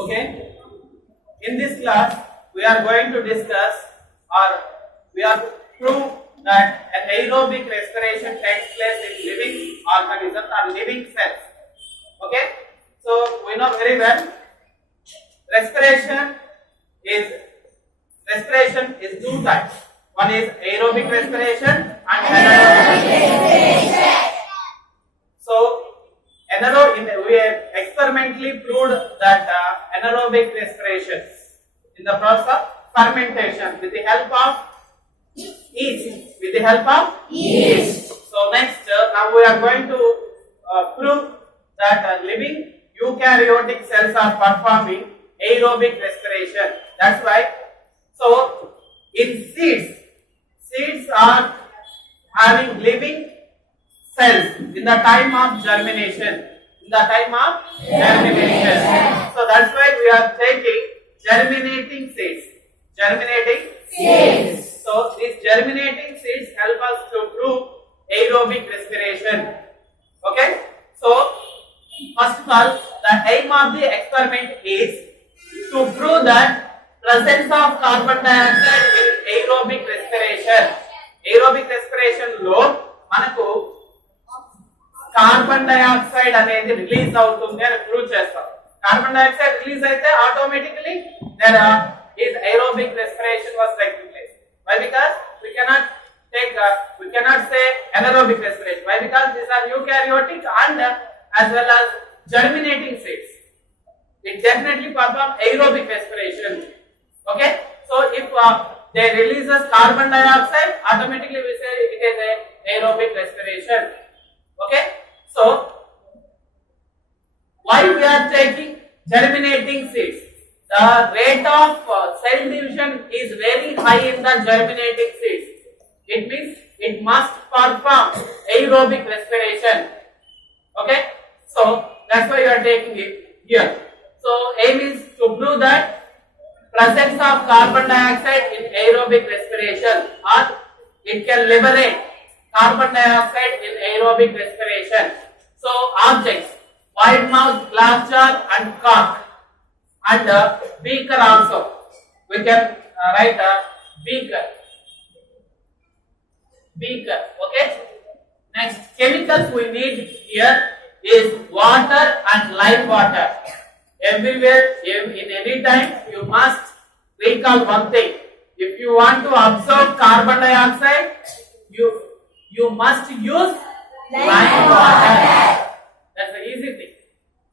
Okay. In this class, we are going to discuss or we are to prove that an aerobic respiration takes place in living organisms or living cells. Okay. So we know very well respiration is two types. One is aerobic respiration and anaerobic respiration. So we have experimentally proved that anaerobic respiration in the process of fermentation with the help of yeast. With the help of yeast. So next, now we are going to prove that living eukaryotic cells are performing aerobic respiration. That's why. So in seeds are having living cells in the time of germination. So that's why we are taking germinating seeds. So these germinating seeds help us to prove aerobic respiration. Okay. So first of all, the aim of the experiment is to prove that presence of carbon dioxide in aerobic respiration. Aerobic respiration lo manaku carbon dioxide అనేది release అవుతుంది అని prove చేస్తాం. Carbon dioxide release అయితే automatically there is aerobic respiration was taking place. Why? Because we cannot say anaerobic respiration. Why? Because these are eukaryotic and as well as germinating seeds. It definitely perform aerobic respiration. Okay. So if they releases carbon dioxide, automatically we say it is a aerobic respiration. Okay. So why we are taking germinating seeds? The rate of cell division is very high in the germinating seeds. It means it must perform aerobic respiration. Okay. So that's why you are taking it here. So aim is to prove that presence of carbon dioxide in aerobic respiration, or it can liberate carbon dioxide in aerobic respiration. So objects, wide mouth, glass jar and cork, and beaker also. We can write a beaker. Okay. Next, chemicals we need here is water and lime water. Everywhere, in any time, you must recall one thing. If you want to absorb carbon dioxide, you must use lime water. That's the easy thing.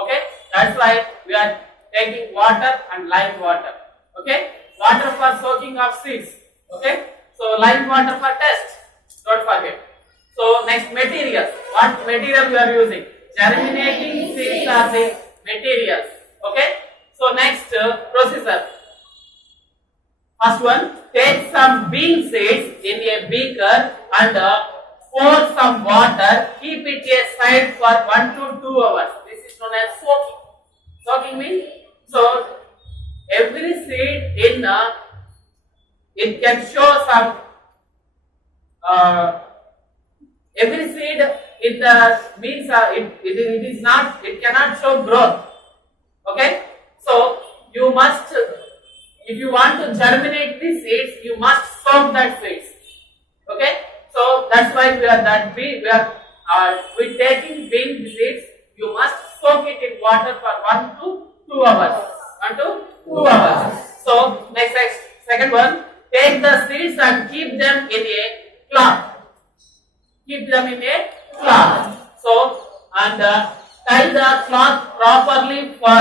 Okay. That's why we are taking water and lime water. Okay. Water for soaking of seeds. Okay. So lime water for test. Don't forget. So next, materials. What material we are using? Germinating seeds are the materials. Okay. So next, procedure. First one, take some bean seeds in a beaker and pour some water. Keep it aside for 1 to 2 hours. This is known as soaking. Soaking means, so every seed in it can show some every seed in the means it cannot show growth. Okay. So you must, if you want to germinate these seeds, you must soak that seeds. Okay. So that's why we taking bean seeds. You must soak it in water for 1 to 2 hours. 1 to 2 hours. So next, second one, take the seeds and keep them in a cloth. So and tie the cloth properly for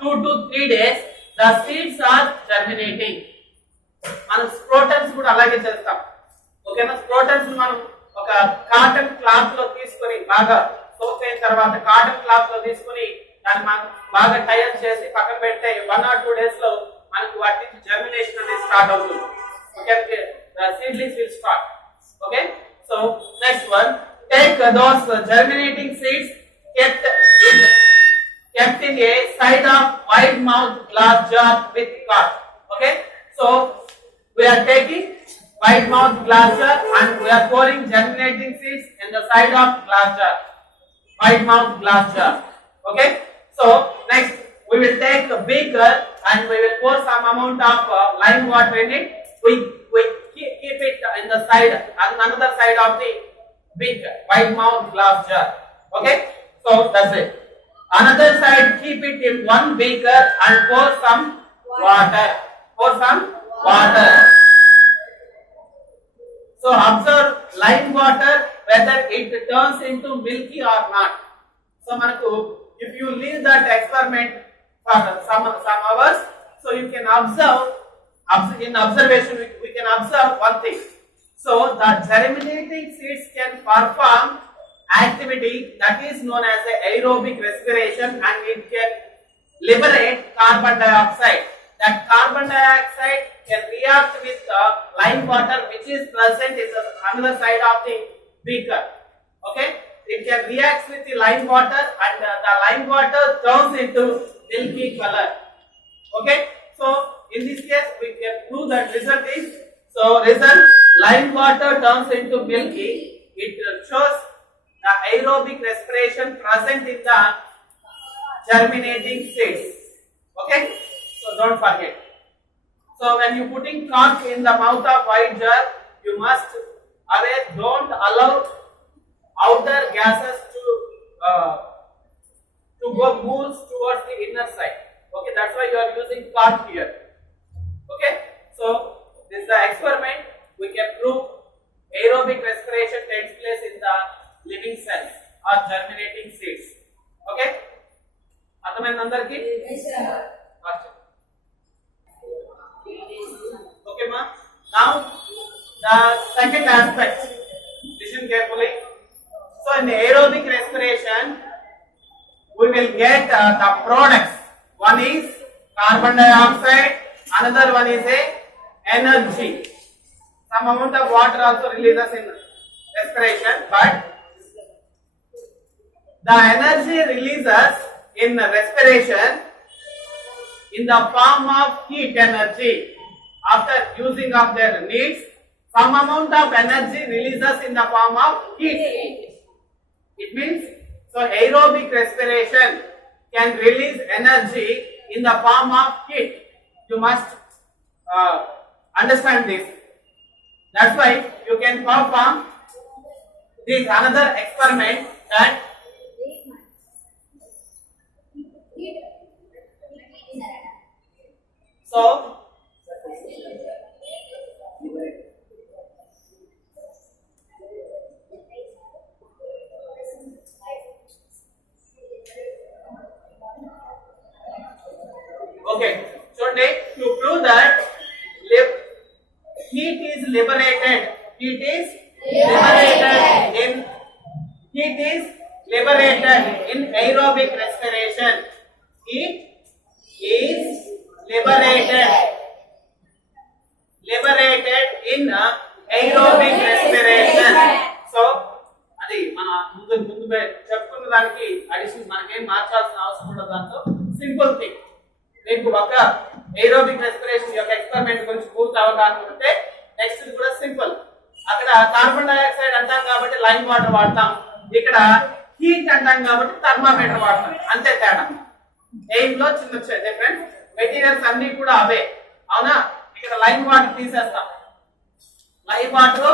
2 to 3 days. The seeds are germinating. మనం స్ప్రోటన్స్ కూడా అలాగే చేస్తాం. ఓకేనా. స్ప్రోటన్స్ మనం ఒక cotton cloth లో తీసుకొని బాగా సోక్ అయిన తర్వాత కాటన్ క్లాత్ లో తీసుకొని దాన్ని మనం బాగా టైప్ చేసి పక్కన పెడితే 1 or 2 days లో మనకు వాటి నుంచి జర్మినేషన్ అనేది స్టార్ట్ అవుతుంది. Okay. The seedlings will start. Okay. So next one, take those germinating seeds kept in a side of wide mouth glass jar with cork. Okay. So we are taking wide mouth glass jar and we are pouring germinating seeds in the side of glass jar. Wide mouth glass jar. Okay. So next, we will take a beaker and we will pour some amount of lime water in it. We keep it in the side, on another side of the beaker, wide mouth glass jar. Okay, so that's it. Another side, keep it in one beaker and pour some water. Pour some water. So observe lime water whether it turns into milky or not. So manaku, if you leave that experiment for some hours, so you can observe. In observation, we can observe one thing. So the germinating seeds can perform activity that is known as aerobic respiration, and it can liberate carbon dioxide. That carbon dioxide can react with lime water which is present in the another side of the beaker. Okay, it can react with the lime water, and the lime water turns into milky color. Okay, so in this case we can prove that result is, so result, lime water turns into milky. It shows the aerobic respiration present in the germinating seeds. Okay, so don't forget. So when you putting cork in the mouth of white jar, you must aware, don't allow outer gases to go moves towards the inner side. Okay, that's why you are using cork here. Okay, so this is the experiment. We can prove aerobic respiration takes place in the living cells or germinating seeds. Okay, అర్థమైంది అందరికి? Okay ma, now the second aspect, listen carefully. So in the aerobic respiration we will get the products. One is carbon dioxide, another one is a energy. Some amount of water also releases in respiration, but the energy releases in respiration in the form of heat energy. After using of their needs, some amount of energy releases in the form of heat. It means, so aerobic respiration can release energy in the form of heat. You must understand this. That's why you can perform this another experiment that so okay, so to prove that heat is liberated. Heat is liberated in aerobic respiration. Heat is liberated in aerobic respiration. So అది మన ముందు చెప్పుకున్న దానికి addition మనకేం మార్చాల్సిన అవసరం ఉండదు. దాంతో సింపుల్ థింగ్, మీకు ఒక ఏరోబిక్ రెస్పిరేషన్ యొక్క ఎక్స్పెరిమెంట్ గురించి పూర్తి అవగాహన ఉంటే నెక్స్ట్ కూడా సింపుల్. అక్కడ కార్బన్ డయాక్సైడ్ అంటాం కాబట్టి లైమ్ వాటర్ వాడతాం, ఇక్కడ హీట్ అంటాం కాబట్టి థర్మామీటర్ వాడతాం, అంతే తేడా. ఎయిమ్ లో చిన్న డిఫరెన్స్, మెటీరియల్స్ అన్ని కూడా అవే, అవునా? ఇక్కడ లైమ్ వాటర్ తీసేస్తాం, లైమ్ వాటర్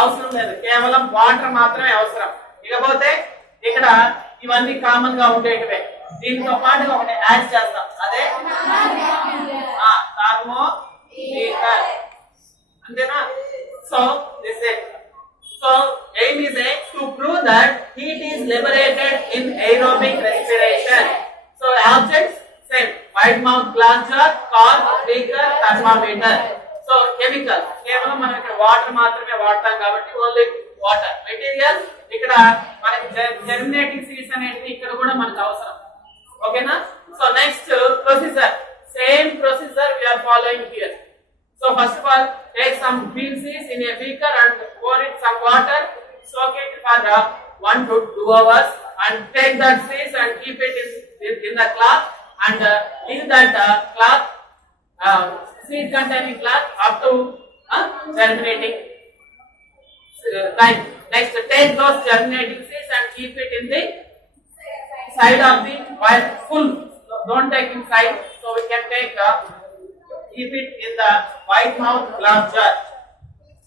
అవసరం లేదు, కేవలం వాటర్ మాత్రమే అవసరం. ఇకపోతే ఇక్కడ ఇవన్నీ కామన్ గా ఉండేటివే, దీంతో పాటుగా ఒకటి యాడ్ చేస్తాం, అదే థర్మోమీటర్, అంతేనా? So this it. So aim is to prove that heat is liberated in aerobic respiration. So objects same, wide mouth glass jar, cork, beaker, thermometer. So chemical కేవలం మనం ఇక్కడ వాటర్ మాత్రమే వాడతాం కాబట్టి ఓన్లీ వాటర్. మెటీరియల్ ఇక్కడ మనకి జెర్మినేటింగ్ seeds అనేది ఇక్కడ కూడా మనకు అవసరం, ఓకేనా? So next procedure, same procedure we are following here. So first of all, take some bean seeds in a beaker and pour it some water, soak it for 1 to 2 hours, and take that seeds and keep it in the cloth and leave that cloth, seed containing cloth up to germinating time. Next, take those germinating seeds and keep it in the side of the while full don't take inside. So we can take keep it in the white mouth glass jar.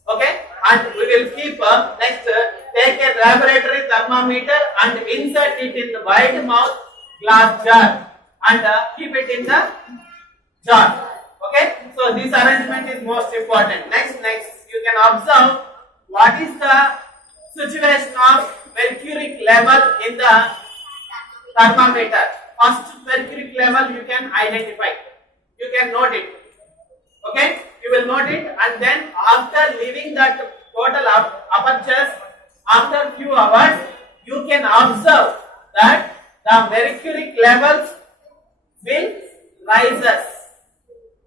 Okay, and we will keep next take a laboratory thermometer and insert it in the wide mouth glass jar and keep it in the jar. Okay, so this arrangement is most important. Next you can observe what is the situation of mercury level in the thermometer. First mercury level you can identify. You can note it. Okay, you will note it, and then after leaving that total apertures, after few hours, you can observe that the mercury levels will rises.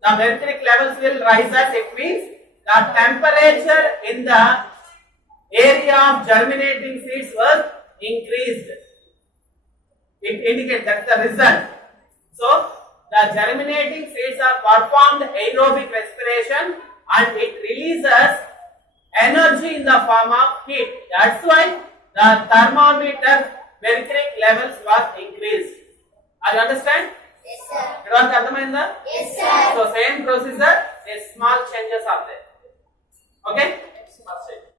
The mercury levels will rises. It means the temperature in the area of germinating seeds was increased. It indicates that's the result. So the germinating seeds are performed aerobic respiration and it releases energy in the form of heat. That's why the thermometer mercury levels was increased. Are you understand? Yes, sir. Yes, sir. So same procedure, a small changes are there. Okay?